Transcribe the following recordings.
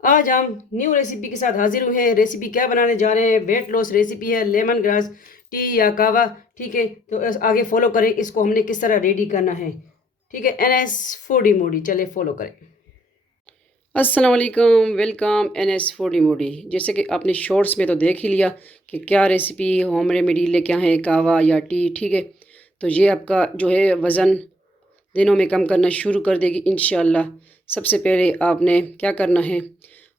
आज हम new recipe के साथ हाजिर हुए हैं। रेसिपी क्या बनाने जा रहे हैं? वेट लॉस रेसिपी है, लेमन ग्रास टी या कावा। ठीक है, तो आगे फॉलो करें इसको हमने किस तरह रेडी करना है। ठीक है, NS फूडी मोडी, चले फॉलो करें। अस्सलाम वालेकुम, वेलकम NS फूडी मोडी। जैसे कि आपने शॉर्ट्स में तो देख ही लिया कि क्या रेसिपी होम रेमेडी ले क्या है, कावा या टी। ठीक है, तो ये आपका जो है वज़न दिनों में कम करना शुरू कर देगी इंशाल्लाह। सबसे पहले आपने क्या करना है,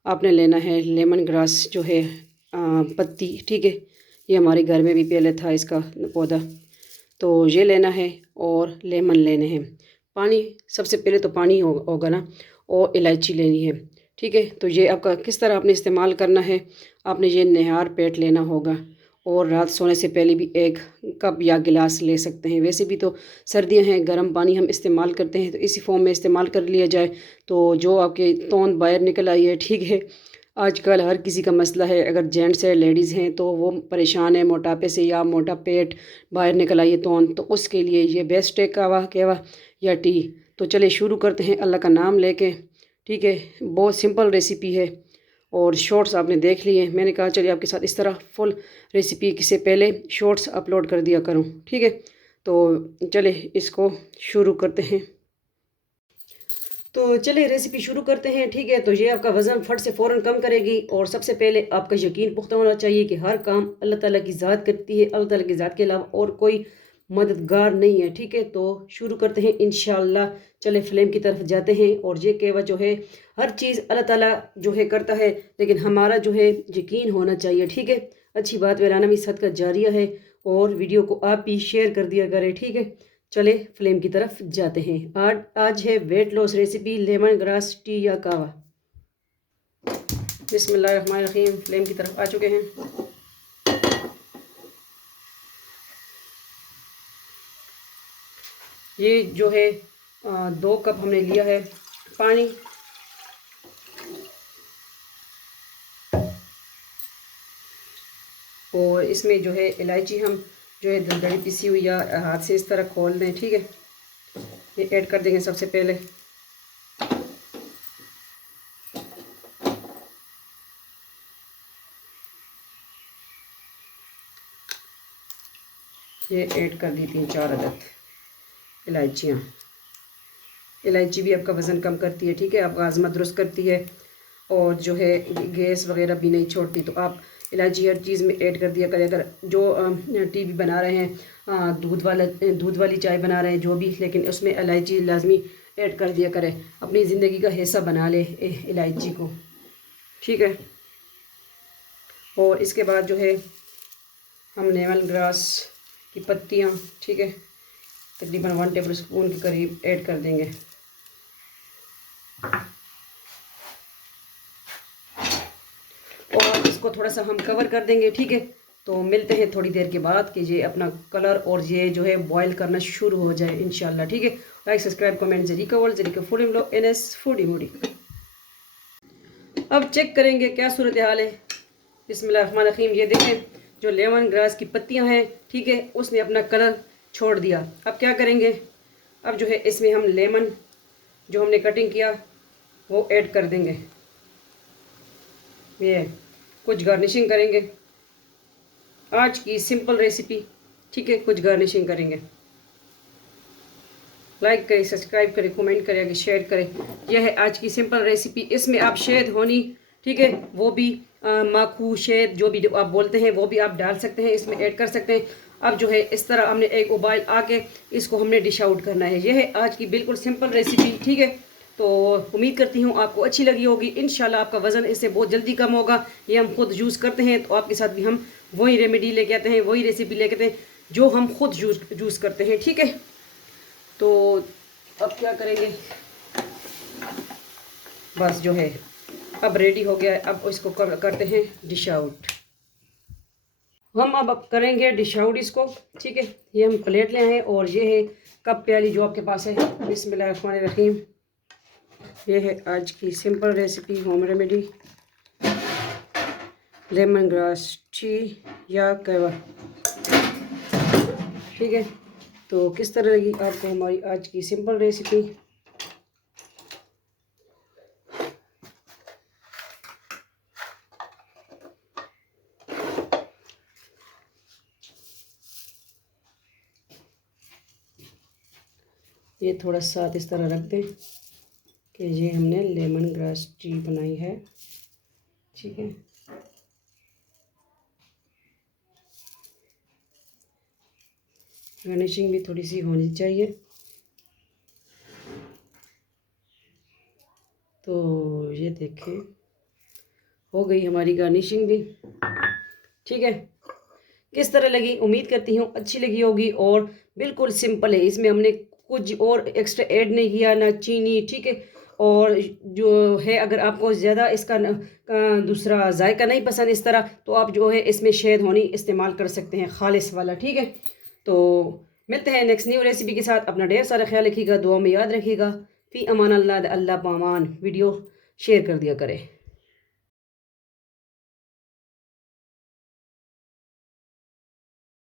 आपने लेना है लेमन ग्रास जो है पत्ती। ठीक है, ये हमारे घर में भी पहले था इसका पौधा, तो ये लेना है और लेमन लेने हैं। पानी, सबसे पहले तो पानी होगा ना, और इलायची लेनी है। ठीक है, तो ये आपका किस तरह आपने इस्तेमाल करना है। आपने ये निहार पेट लेना होगा और रात सोने से पहले भी एक कप या गिलास ले सकते हैं। वैसे भी तो सर्दियां हैं, गर्म पानी हम इस्तेमाल करते हैं, तो इसी फॉर्म में इस्तेमाल कर लिया जाए तो जो आपके तोंद बाहर निकल आई है। ठीक है, आजकल हर किसी का मसला है, अगर जेंट्स है लेडीज़ हैं तो वो परेशान है मोटापे से, या मोटा पेट बाहर निकल आई है तोंद, तो उसके लिए ये बेस्ट है कावा कहवा या टी। तो चले शुरू करते हैं अल्लाह का नाम लेके। ठीक है, बहुत सिंपल रेसिपी है और शॉर्ट्स आपने देख लिए। मैंने कहा चलिए आपके साथ इस तरह फुल रेसिपी से पहले शॉर्ट्स अपलोड कर दिया करूँ। ठीक है, तो चले इसको शुरू करते हैं। तो चलिए रेसिपी शुरू करते हैं। ठीक है, तो ये आपका वज़न फट से फ़ौरन कम करेगी। और सबसे पहले आपका यकीन पुख्ता होना चाहिए कि हर काम अल्लाह ताला की ज़ात करती है, अल्लाह ताला की ज़ात के अलावा और कोई मददगार नहीं है। ठीक है, तो शुरू करते हैं इंशाल्लाह। चले फ्लेम की तरफ जाते हैं। और ये कहवा जो है, हर चीज़ अल्लाह ताला जो है करता है, लेकिन हमारा जो है यकीन होना चाहिए। ठीक है, अच्छी बात मेरा नाम सदका जारिया है, और वीडियो को आप भी शेयर कर दिया करें। ठीक है, चले फ्लेम की तरफ जाते हैं। आज है weight loss recipe, lemon grass tea या कावा। बिस्मिल्लाहिर्रहमानिर्रहीम, फ्लेम की तरफ आ चुके हैं। ये जो है 2 कप हमने लिया है पानी। और इसमें जो है इलायची हम जो है दरदरी पिसी हुई या हाथ से इस तरह खोल दें। ठीक है, ये ऐड कर देंगे सबसे पहले। ये ऐड कर दी 3-4 अदद इलायचियाँ। इलायची भी आपका वज़न कम करती है। ठीक है, आपका हाजमा दुरुस्त करती है और जो है गैस वगैरह भी नहीं छोड़ती। तो आप इलायची हर चीज़ में ऐड कर दिया करें। अगर जो टी भी बना रहे हैं, दूध वाली चाय बना रहे हैं जो भी, लेकिन उसमें इलायची लाजमी ऐड कर दिया करें। अपनी ज़िंदगी का हिस्सा बना ले इलायची को। ठीक है, और इसके बाद जो है हम लेमन ग्रास की पत्तियाँ, ठीक है, तकरीबन 1 टेबल स्पून के करीब ऐड कर देंगे। और इसको थोड़ा सा हम कवर कर देंगे। ठीक है, तो मिलते हैं थोड़ी देर के बाद कि ये अपना कलर और ये जो है बॉयल करना शुरू हो जाए इंशाल्लाह। ठीक है, लाइक सब्सक्राइब कमेंट जरिए full in low NS foodie मोडी। अब चेक करेंगे क्या सूरत हाल है। बिस्मिल्लाहिर्रहमानिर्रहीम, ये देखें जो लेमन ग्रास की पत्तियां हैं, ठीक है, उसने अपना कलर छोड़ दिया। अब क्या करेंगे, अब जो है इसमें हम लेमन जो हमने कटिंग किया वो ऐड कर देंगे। ये कुछ गार्निशिंग करेंगे, आज की सिंपल रेसिपी। ठीक है, कुछ गार्निशिंग करेंगे। लाइक करें, सब्सक्राइब करें, कमेंट करें, शेयर करें। यह है आज की सिंपल रेसिपी। इसमें आप शहद होनी, ठीक है, वो भी माखू शहद जो भी आप बोलते हैं वो भी आप डाल सकते हैं, इसमें ऐड कर सकते हैं। अब जो है इस तरह हमने एक उबाल आके इसको हमने डिश आउट करना है। यह है आज की बिल्कुल सिंपल रेसिपी। ठीक है, तो उम्मीद करती हूँ आपको अच्छी लगी होगी। इंशाल्लाह आपका वज़न इससे बहुत जल्दी कम होगा। ये हम खुद यूज़ करते हैं, तो आपके साथ भी हम वही रेमेडी लेके आते हैं, वही रेसिपी लेके आते हैं जो हम खुद यूज़ करते हैं। ठीक है, तो अब क्या करेंगे, बस जो है अब रेडी हो गया है। अब इसको करते हैं डिश आउट। हम अब करेंगे डिश आउट इसको। ठीक है, ये हम प्लेट ले हैं और ये है कप प्याली जो आपके पास है। बिस्मिल्लाहिर्रहमानिर्रहीम, ये है आज की simple recipe, home remedy, lemon grass tea या कहवा। ठीक है, तो किस तरह लगी आपको हमारी आज की सिंपल रेसिपी। ये थोड़ा साथ इस तरह रख दें कि ये हमने लेमन ग्रास टी बनाई है। ठीक है, गार्निशिंग भी थोड़ी सी होनी चाहिए। तो ये देखें, हो गई हमारी गार्निशिंग भी। ठीक है, किस तरह लगी? उम्मीद करती हूँ अच्छी लगी होगी। और बिल्कुल सिंपल है, इसमें हमने कुछ और एक्स्ट्रा ऐड नहीं किया, ना चीनी। ठीक है, और जो है अगर आपको ज़्यादा इसका दूसरा जायका नहीं पसंद इस तरह, तो आप जो है इसमें शहद होनी इस्तेमाल कर सकते हैं, खालिस वाला। ठीक है, तो मिलते हैं नेक्स्ट न्यू रेसिपी के साथ। अपना ढेर सारा ख्याल रखिएगा, दुआ में याद रखिएगा। फ़ी अमान अल्लाह, अल्लाह पामान। वीडियो शेयर कर दिया करें।